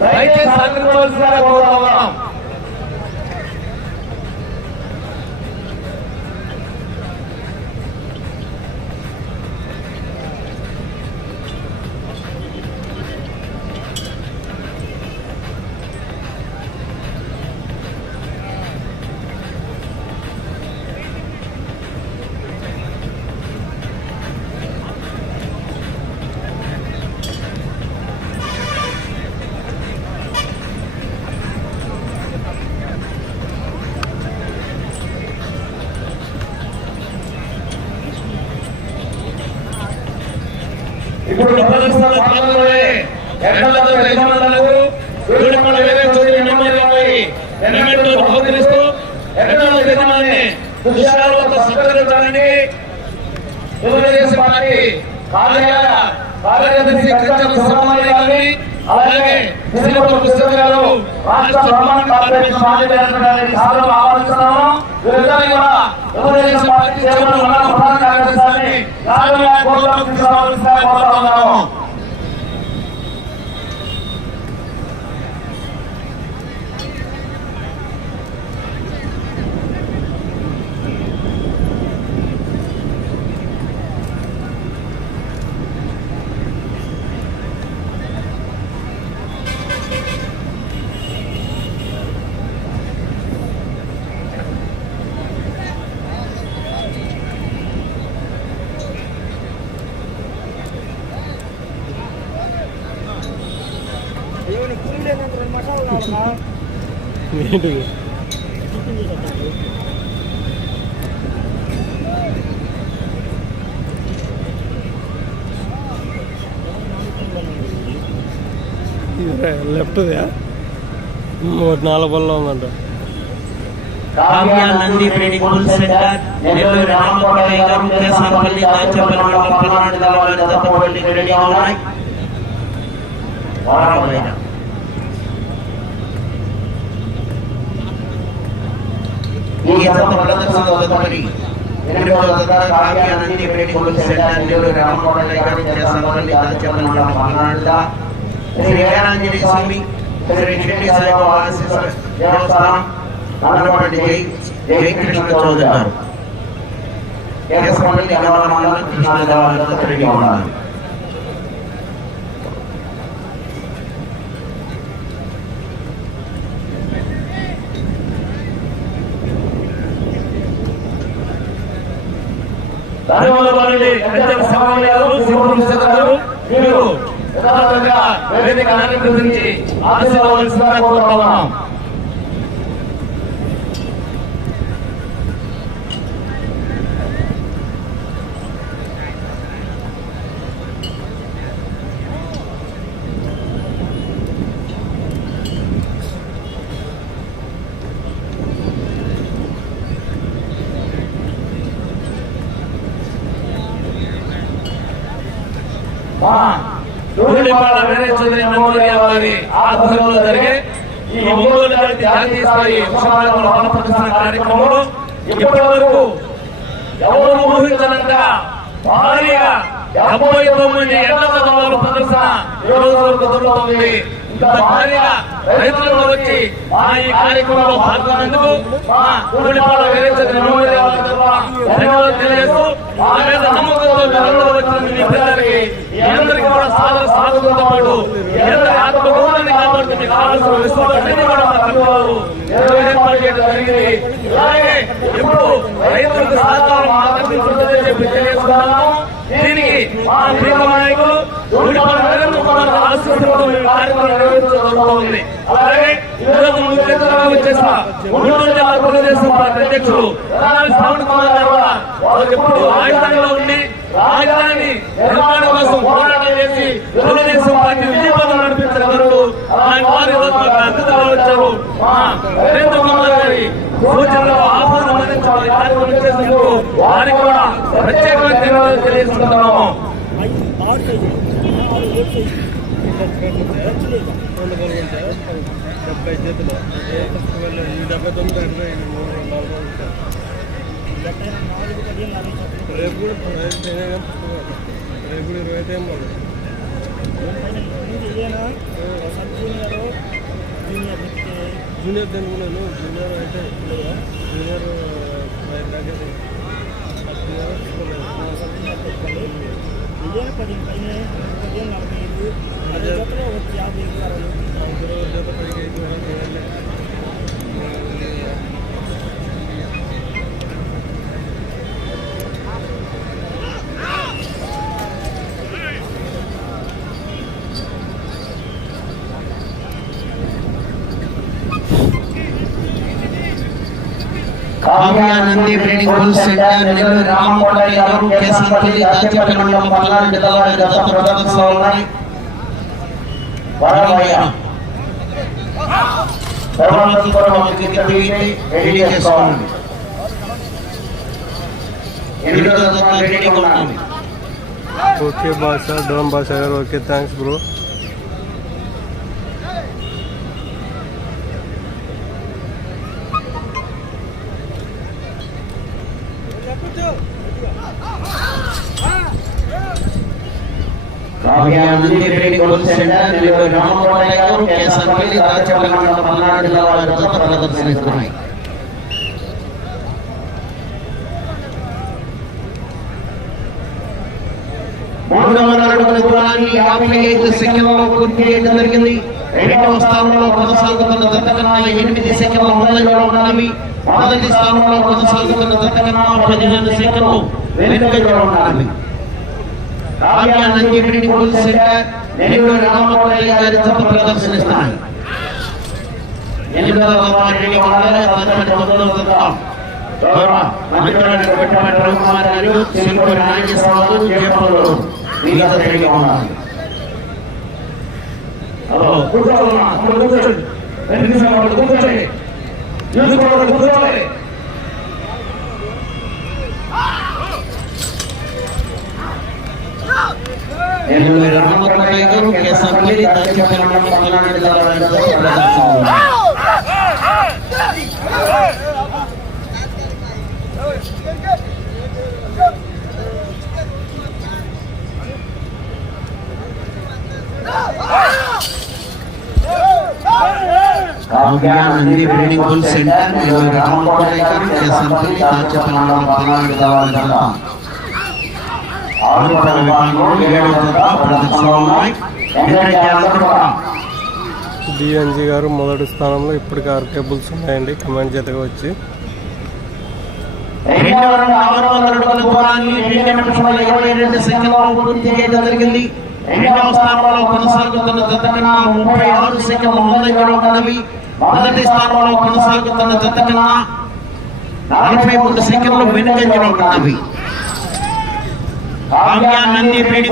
దయచేసి కోరుతున్నాం కోరుతా ఉన్నాం ఇప్పుడు ప్రదర్శనల కాలంలోనే ఎండలతో యజమానులకు చూడమల వేరే చోదరి మెమోరియల్పై ఎలిమెంట్ బహుకరిస్తూ ఎండల యజమాని దృశ్యాలతో సత్కరించడానికి తెలుగుదేశం పార్టీ కార్యాలయ కార్యదర్శి కంచల గారిని అలాగే శ్రీపురం కృష్ణ గారు రాష్ట్ర బ్రహ్మాండ కార్పొరేషన్ మాజీ డైరెక్టర్ ఆహ్వానిస్తున్నాము. వీరిద్దరిని కూడా తెలుగుదేశం పార్టీ చైర్మన్ ఉన్న ప్రధాన కార్యదర్శి గారిని కోర్టులో కోరుతా ఉన్నాము. ఏంటిది లెఫ్ట్దా ఒకటి నాలుగు బల్ల ఉందంట. Kavya Nandi trading bull centre Nellore Ramakotaiah garu Kesarapalli Dachapalli మండలం పల్నాడు జిల్లా వారి. దత్తపల్లి రెడీగా ఉన్నాయి వారాలైన ఈ జత ప్రదర్శన తదుపరి ఎనిమిదవ జత Kavya Nandi trading bull centre Nellore Ramakotaiah garu Kesanapalli Dachapalli మండలం పల్నాడు జిల్లా శ్రీ వీరాంజనేయ స్వామి శ్రీ షిరిడి సాయిబాబా ఆశీస్సుల దేవస్థానం నల్లపాటి జై జై కృష్ణ చౌదరి గారు కేశవపల్లి గన్నవరం మండలం కృష్ణా జిల్లా వారి వద్ద రెడీగా ఉన్నారు ధన్యవాదాలు కంచెల శ్రవణ్ గారు శ్రీపురం కృష్ణ గారు మీరు యథార్థంగా వేదిక అలంకరించి ఆశీర్వదించాలని కోరుతున్నాం ఉన్నాం మా వీరే చౌదరి మెమోరియల్ వారి ఆధ్వర్యంలో జరిగే ఈ ఒంగోలు జాతి జాతీయ స్థాయి ఉత్సవాలను బలపరుస్తున్న కార్యక్రమంలో ఇప్పటి వరకు ఎవరు ఊహించనంత భారీగా డెబ్బై తొమ్మిది ఎండల దళాల ప్రదర్శన ఈ రోజు వరకు జరుగుతుంది. భారీగా రైతులు వచ్చి మా ఈ కార్యక్రమంలో పాల్గొన్నందుకు మా కూలిపాల ధన్యవాదాలు తెలియజేస్తూ మా మీద నమ్మకంతో మీరందరూ వచ్చిన మీ పిల్లలకి మీ అందరికీ కూడా సాధన సాగుతుందో పాటు అందరి ఆత్మగౌరవాన్ని కాపాడుతూ మీకు కావాల్సిన విశ్వాసాన్ని కూడా మా కట్టుకోవాలి ఏర్పాటు చేయడం జరిగింది. అలాగే ఇప్పుడు రైతులకు సహకారం ఆకర్షించుంటుందని చెప్పి తెలియజేస్తున్నాము దీనికి మా ప్రియమ నాయకులు ధూళిపాల అలాగే ఈరోజు ముఖ్య అతిథిగా తెలుగుదేశం పార్టీ కుమార్ గారు కూడా ఎప్పుడు రాజధానిలో ఉండి రాజధాని నిర్మాణం కోసం పోరాటం చేసి తెలుగుదేశం పార్టీ విజయపథం నడిపించిన వరకు అలాంటి వారి ఈరోజు మాకు వచ్చారు. మా నరేంద్ర కుమార్ గారి సూచనలు ఆహ్వానం అందించాలని కార్యక్రమం చేసినందుకు వారికి కూడా ప్రత్యేకమైన ధన్యవాదాలు తెలియజేసుకుంటున్నాము. డెబ్బై చేతులు డెబ్బై తొమ్మిది అరవై మూడు నాలుగు రేపు కూడా రేపు కూడా ఇరవై జూనియర్ అనుకున్నాను జూనియర్ అయితే జూనియర్ ఇదే పది పదిహేను పదిహేను నలభై ఐదు. అదే జతలో వచ్చి యాభై ఐదు అరవై ఐదు Kavyanandi training bull centre Nellore Ramakotaiah garu Kesampalli Dachepalli మండలం పల్నాడు జిల్లా వారి గత ప్రదర్శనలో ఉన్నాయి వరవయ్య తర్వాత కూడా మనకి ఇక్కడ రెడీ చేసుకోవాలి ఎనిమిదో తరగతి రెడీగా ఉండాలి ఓకే భాష డోన్ ప్రదర్శనిస్తున్నాయి. మూడు వందల దూరాన్ని యాభై ఐదు సెకండ్లలో పూర్తి చేయడం జరిగింది. రెండవ స్థానంలో కొనసాగుతున్న దత్తకన్నా ఎనిమిది సెకండ్ల ముందంజలో ఉన్నవి. మొదటి స్థానంలో కొనసాగుతున్న దత్తకన్నా పదిహేను సీట్లు వెనుకగా ఉన్నవి కావ్యానంది ట్రైనింగ్ నెల్లూరు రామకోటయ్య గారి జత ప్రదర్శనిస్తున్నాయి ఎనిమిదవ తరగతి రెడీ ఉండాలి తదుపరి గౌరవ మంత్రులకు పెట్టబడిన రఘుకుమార్ గారు సిరిపూరి నాగేశ్వరరావు జయపల్లు వీళ్ళ రెడీగా ఉన్నారు హలో కూర్చోండి రెండు నిమిషాలు కూర్చోండి. చూసుకోవాలి కూర్చోవాలి నెల్లూరు రామకోటయ్య గారు కేసంపల్లి దాచేపల్లి మండలం పల్నాడు జిల్లా వారి జత ప్రదర్శనలో ఉన్నారు. Kavyanandi training bull centre Nellore Ramakotaiah garu Kesampalli ఆరుపడ విభాగంలో ఏడు ప్రదర్శనలో ఉన్నాయి. డిఎన్జి గారు మొదటి స్థానంలో ఇప్పటికి ఆరు కేబుల్స్ ఉన్నాయండి. కమెంట్ జతగా వచ్చి. రెండవ రౌండ్ ఆరు వందల అడుగుల దూరాన్ని రెండు నిమిషముల ఇరవై రెండు సెకండ్లలో పూర్తి చేయడం జరిగింది. రెండవ స్థానంలో కొనసాగుతున్న జత కన్నా ముప్పై ఆరు సెకండ్ల ముందంజలో ఉన్నవి మొదటి స్థానంలో కొనసాగుతున్న జత కన్నా నలభై మూడు సెకండ్లు వెనుకంజలో ఉన్నవి కావ్య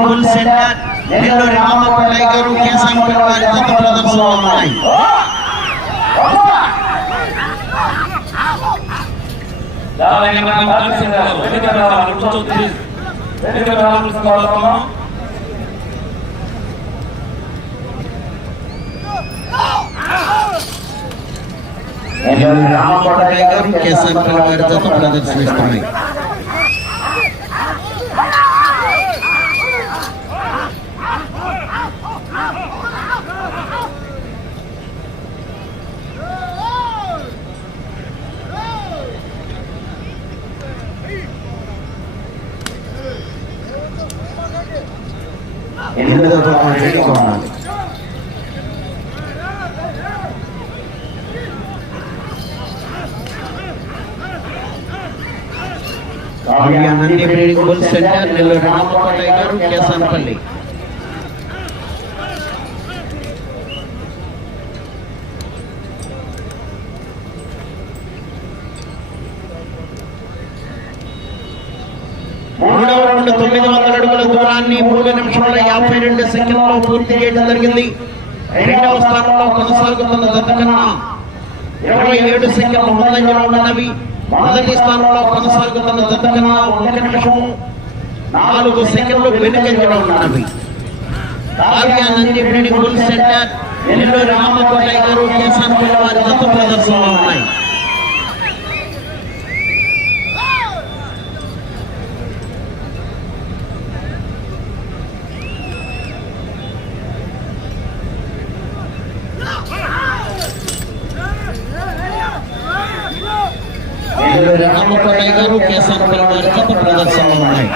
బుల్ సెంటర్ నెల్లూరు రామకోటయ్య గారు కేశంపల్లి వారి జత ప్రదర్శనలో ఉన్నాయి. దాని వెనుక రావాలి వెనుక రావాల్సిన వాళ్ళమ్మా నెల్లూరు రామకోటయ్య గారు జత ప్రదర్శనిస్తున్నాయి దూరం రెడీగా Kavya Nandi trading bull centre Nellore Ramakotaiah garu Kesanapalli. మూడవ రౌండ్ తొమ్మిది వందల అడుగుల దూరాన్ని మూడు నిమిషముల యాభై రెండు సెకండ్లలో పూర్తి చేయడం జరిగింది. రెండవ స్థానంలో కొనసాగుతున్న దత్తకన్నా ఇరవై ఏడు సెకండ్ల ముందంజలో ఉన్నవి. మొదటి స్థానంలో కొనసాగుతున్న జతగా ఒక నిమిషం నాలుగు సెకండ్లు వెనుకంజలో ఉన్నవి Kavyanandi trading bull centre Nellore Ramakotaiah garu కేసాన్ వారి దత్త ప్రదర్శనలో ఉన్నాయి రామకోటయ్య గారు కేసర్ వారి జత ప్రదర్శనలో ఉన్నాయి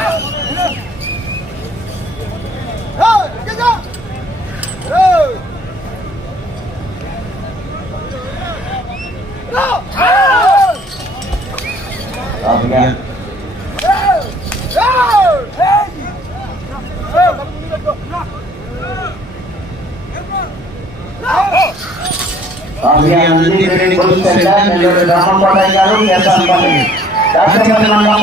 రాజుగా రాజుగా నంది ప్రేణి గురు సెంటర్ నెల్లూరు రామకోటయ్య గారు కేసర్ మండలం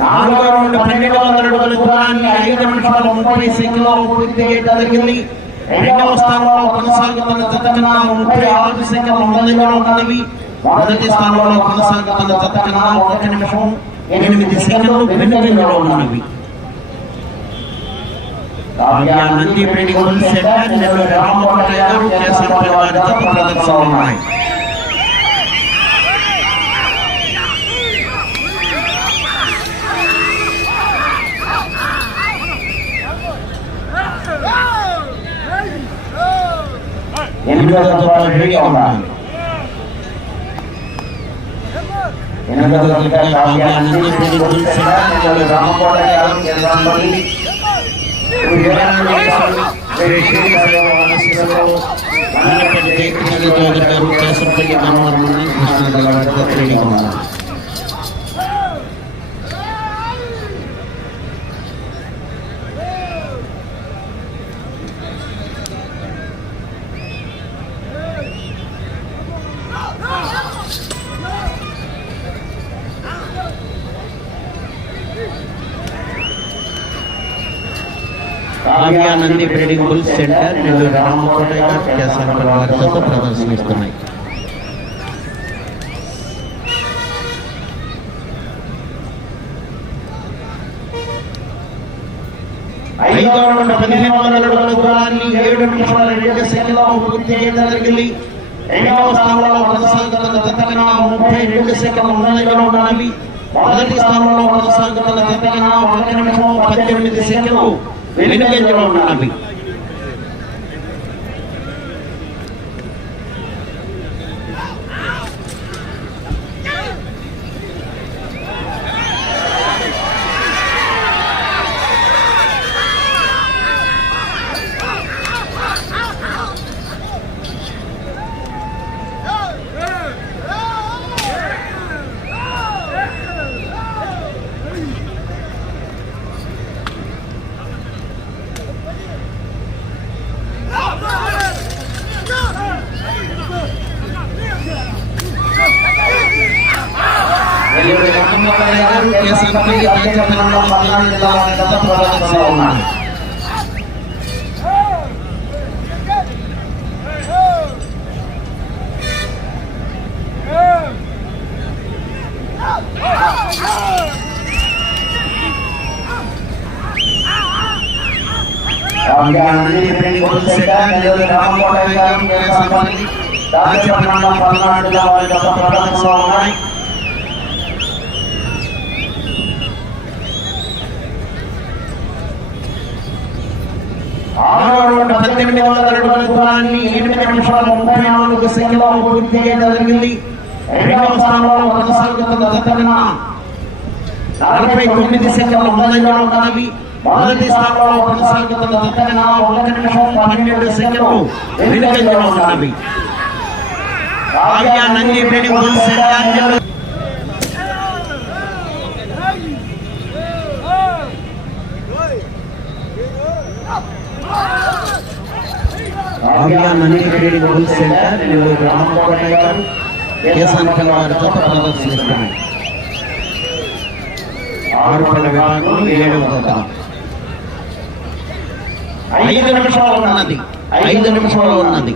నాలుగో రౌండ్ పన్నెండు వందల అడుగుల దూరాన్ని ఐదు నిమిషాల ముప్పై సెకండ్లో పూర్తి చేయడం జరిగింది. రెండవ స్థానంలో కొనసాగుతున్న జతకన్నా ముప్పై ఆరు సెకండ్ల ముందంజలో ఉన్నది. మొదటి స్థానంలో కొనసాగుతున్న జత కన్నా ఒక నిమిషం ఎనిమిది సెకండ్లు వెనుకంజలో ఉన్నవి. కావ్య నంది పెళ్ళి గురించి సెంటర్ నెల్లూరు గారు కేశవపల్లి వారి జత ఉన్నాయి. ఎనిమిదవ జత రెడీగా ఉన్నాయి ఎనిమిదవ Kavyanandi breeding bull centre Nellore Ramakotaiah garu Kesarapalli వారి ప్రదర్శనిస్తున్నాయి. ఐదో రౌండ్ పదిహేను వందల అడుగుల దూరాన్ని ఏడు నిమిషాల రెండు సెకండ్లో పూర్తి చేయడం జరిగింది. రెండవ స్థానంలో కొనసాగుతున్న జతకన్నా ముప్పై రెండు సెకండ్లు ముందంజలో ఉన్నవి మొదటి స్థానంలో కొనసాగుతున్న తెలంగాణ ఒక నిమిషం పద్దెనిమిది సెకండ్లు వెనుకంజలో ఉన్నవి. ఉన్నాయి ఆరో రౌండ్ పద్దెనిమిది వందల అడుగుల దూరాన్ని ఎనిమిది నిమిషాల ముప్పై నాలుగు సెకండ్లో పూర్తి చేయడం జరిగింది రెండవ స్థానంలో కొనసాగుతున్న నలభై తొమ్మిది సెకండ్ల ముందంజలో ఉన్నవి మొదటి స్థానంలో కొనసాగుతున్న జతకన్నా ఒక నిమిషం పన్నెండు సెకండ్లు వెనుకంజలో ఉన్నవి కావ్య నంది సెంటర్ కావ్య నంది సెంటర్ ప్రదర్శిస్తున్నాయి ఆరు పళ్ళ విభాగం ఏడవ ఐదు నిమిషాలు ఉన్నది. ఐదు నిమిషాలు ఉన్నది.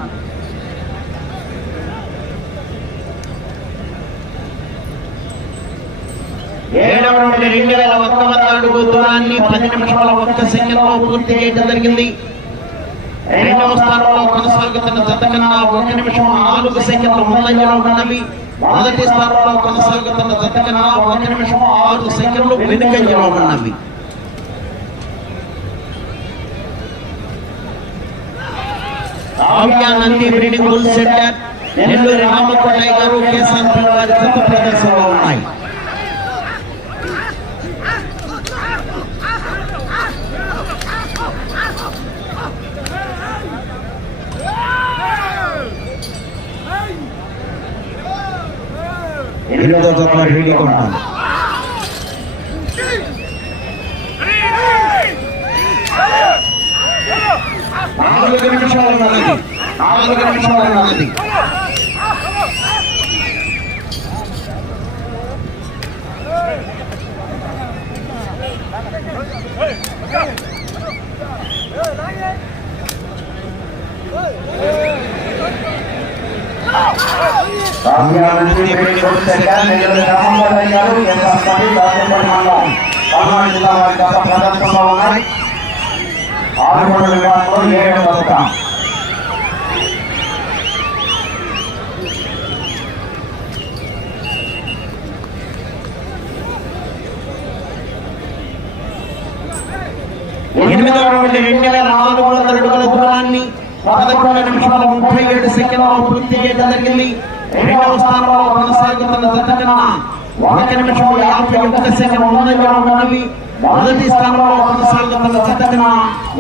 ఏడవ నుండి రెండు వేల ఒక్క వంద అడుగు దూరాన్ని పది నిమిషాల ఒక్క సెకండ్లో పూర్తి చేయడం జరిగింది. రెండవ స్థానంలో కొనసాగుతున్న జత కన్నా ఒక నిమిషం నాలుగు సెకండ్లు ముందంజలో ఉన్నవి. మొదటి స్థానంలో కొనసాగుతున్న జత కన్నా ఒక నిమిషం ఆరు సెకండ్లు వెనుకంజలో ఉన్నవి. Kavya Nandi breeding bull centre Nellore Ramakotaiah garu kesar వారి జత ప్రదర్శనలో ఉన్నాయి ఎనిమిదో జత రెడీగా ఉండాలి నిమిషాలు ఉన్నది నాలుగు నిమిషాలు ఉన్నది రామ్యానంది పెళ్ళి కొడుకు సరిగా మండలం పల్నాడు జిల్లా వారి గత ప్రదర్శనలో ఉన్నాయి ఆరు మూడు విభాగంలో ఏడవ పథకం ఎనిమిదవ రౌండ్ రెండు వేల నాలుగు వందల అడుగుల దూరాన్ని పదకొండు నిమిషాల ముప్పై ఏడు సెకండ్లలో పూర్తి చేయడం జరిగింది. రెండవ స్థానంలో కొనసాగుతున్న జత కన్నా ఒక నిమిషం యాభై ఒక్క సెకండ్ ముందంగా ఉన్నవి మొదటి స్థానంలో కొనసాగుతున్న జత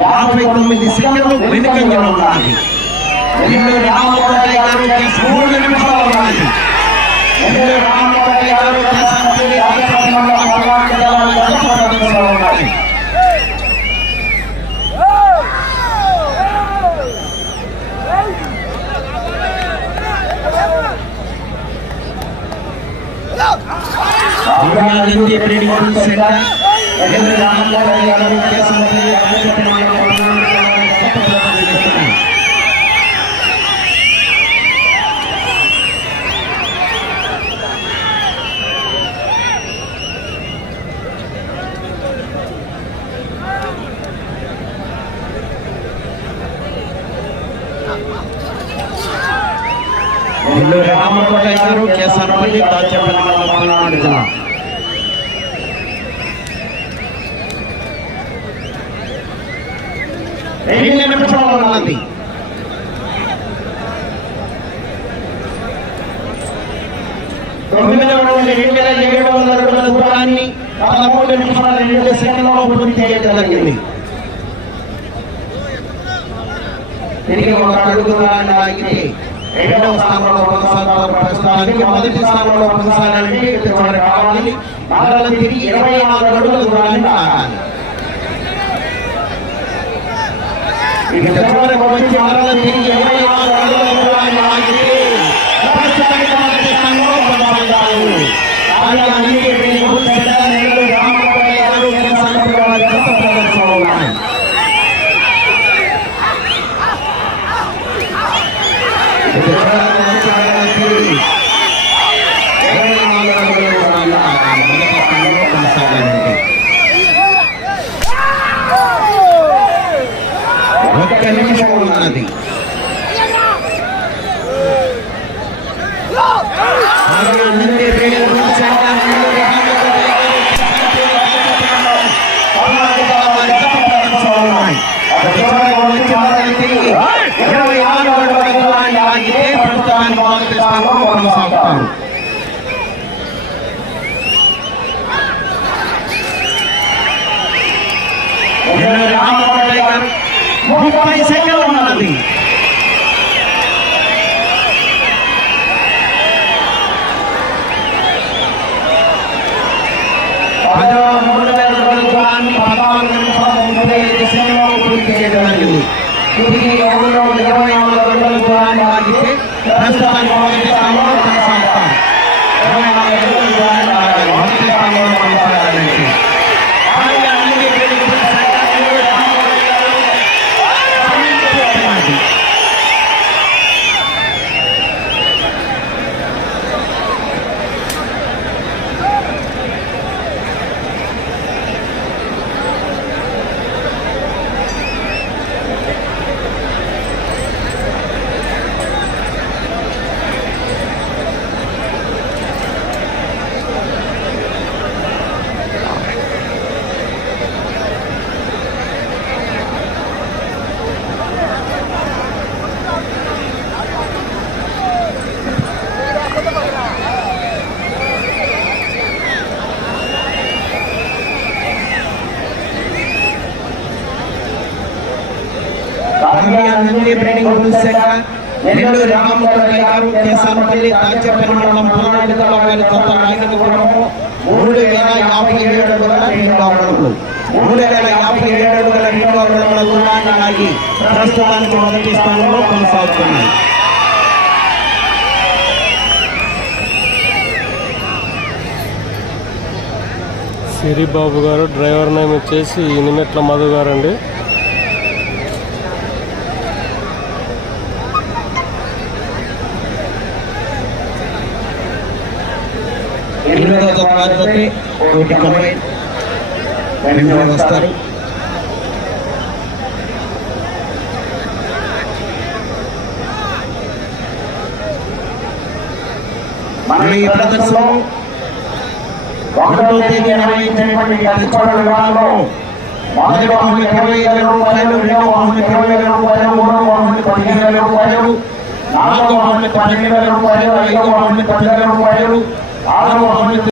యాభై తొమ్మిది సెకండ్లు వెనుకంగా ఉన్నాయి. నెల్లూరు రామకోటయ్య గారు మూడు నిమిషాలు ఉన్నాయి. నెల్లూరు రామకోటయ్య గారు కేసు అంతేలి ఆదిపత్రి మండలం పల్నాడు జిల్లా వారి జత గారు కేసరపల్లి దాచేపల్లి జిల్లా. రెండు నిమిషాలు ఉన్నది తొమ్మిదవ నుండి రెండు వేల ఏడు వందల అడుగుల దూరాన్ని పదమూడు నిమిషాల రెండు సెకండ్లలో పూర్తి చేయడం జరిగింది తిరిగి ఒక అడుగు దూరాన్ని ఆగితే రెండవ స్థానంలో కొనసాగాలి ప్రస్తుతానికి మొదటి స్థానంలో కొనసాగాలంటే మరల తిరిగి ఇరవై నాలుగు అడుగుల దూరాన్ని ఆగాలి ஆயிரத்தி మొదటి స్థానంలో కొనసాగుతారు నెల్లూరు రామకోటయ్య గారు ముప్పై సెకండ్లు ఉన్నది పదవ మూడు వేల అడుగుల దూరాన్ని పద్నాలుగు నిమిషాల ముప్పై ఐదు సెకండ్లలో పూర్తి చేయడం జరిగింది తిరిగి ఒకటిలో ఇరవై నాలుగు అడుగుల దూరాన్ని ఆగితే ప్రస్తుతానికి మొదటి స్థానంలో కొనసాగుతారు ఇరవై నాలుగు అడుగుల దూరాన్ని ఆగాలి మొదటి స్థానంలో కొనసాగాలంటే ఆగి అన్ని వెళ్ళి సెకండ్లు రామకోటయ్య గారు సమీపించుతున్నది. శాఖ మూడు వేల యాభై ప్రస్తుతానికి మొదటి స్థానంలో కొనసాగుతున్నాయి. సిరిబాబు గారు డ్రైవర్ నేమ్ వచ్చేసి ఇనిమెట్ల మధు గారు అండి ఎనిమిదవ తరగతి ఒకటి వస్తారు మన ఈ ప్రదర్శనలో ఒకటో తేదీ నిర్వహించినటువంటి తెచ్చుకోవడం విభాగంలో మొదటి బహుమతి ఇరవై వేల రూపాయలు రెండవ బహుమతి ఇరవై వేల రూపాయలు మూడవ పదిహేను వేల రూపాయలు వేల రూపాయలు పది వేల రూపాయలు ஆதரவு அமைத்து